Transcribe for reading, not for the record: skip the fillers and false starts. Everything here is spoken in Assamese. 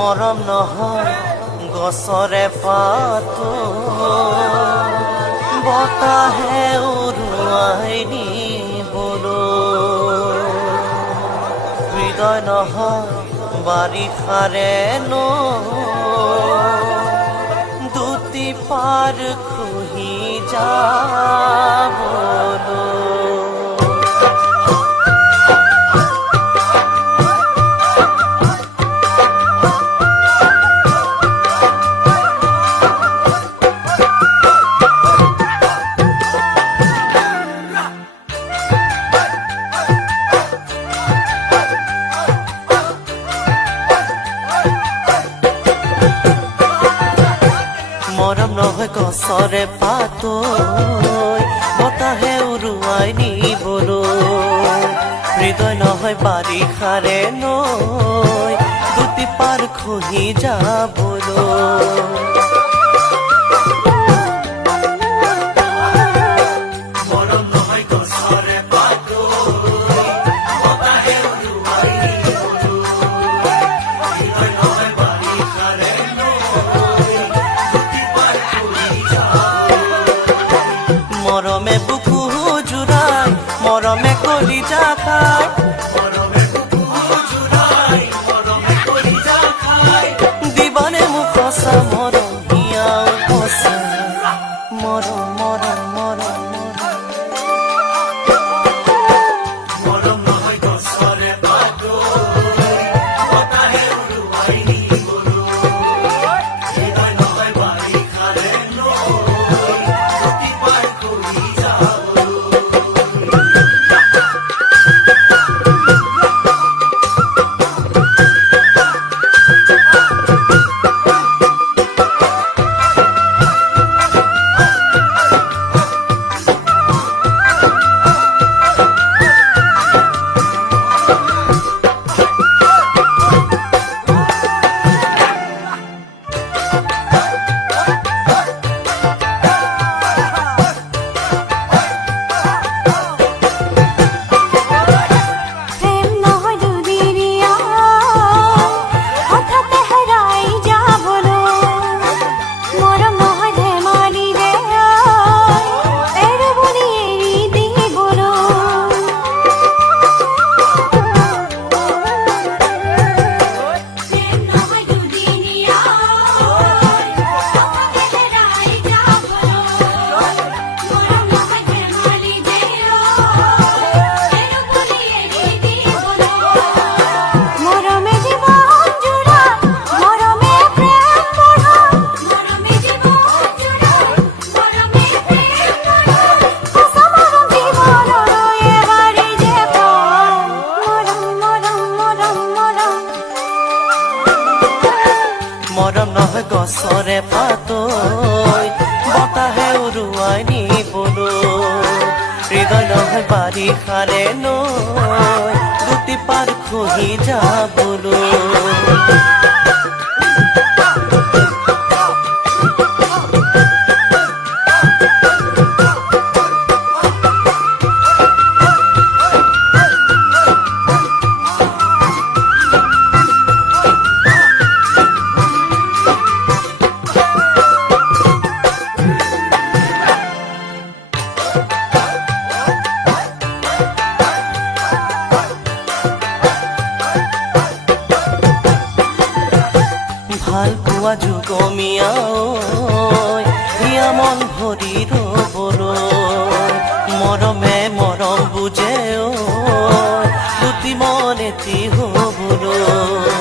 মৰম নহয় গছৰে পাতো বতাহে উৰুৱাই নিবলৈ হৃদয় নহয় বাৰিষাৰে দুটি পাৰ খহি যাবলৈ মৰম নহয় গছৰে পাতো বতাহে উৰুৱাই নিবলৈ হৃদয় নহয় বাৰিষাৰে দুটি পাৰ খহি যাবলৈ মৰমে বুকু জুৰাই মৰমে কলিজা খাই দিবানে মোক সঁচা মৰম হিয়াও সঁচা মৰম মৰম মৰম মৰম নহয় গছৰে পাতো বতাহে উৰুৱাই নিবলৈ হৃদয় নহয় বাৰিষাৰে মৰম নহয় গছৰে পাতো বতাহে উৰুৱাই নিবলৈ হৃদয় নহয় বাৰিষাৰে দুটি পাৰ খহি যাবলৈ ভাল পোৱা যুগমীয়াও হিয়া মন ভৰি ৰবলৈ মৰমে মৰম বুজেও দুটি মন এটি হ'বলৈ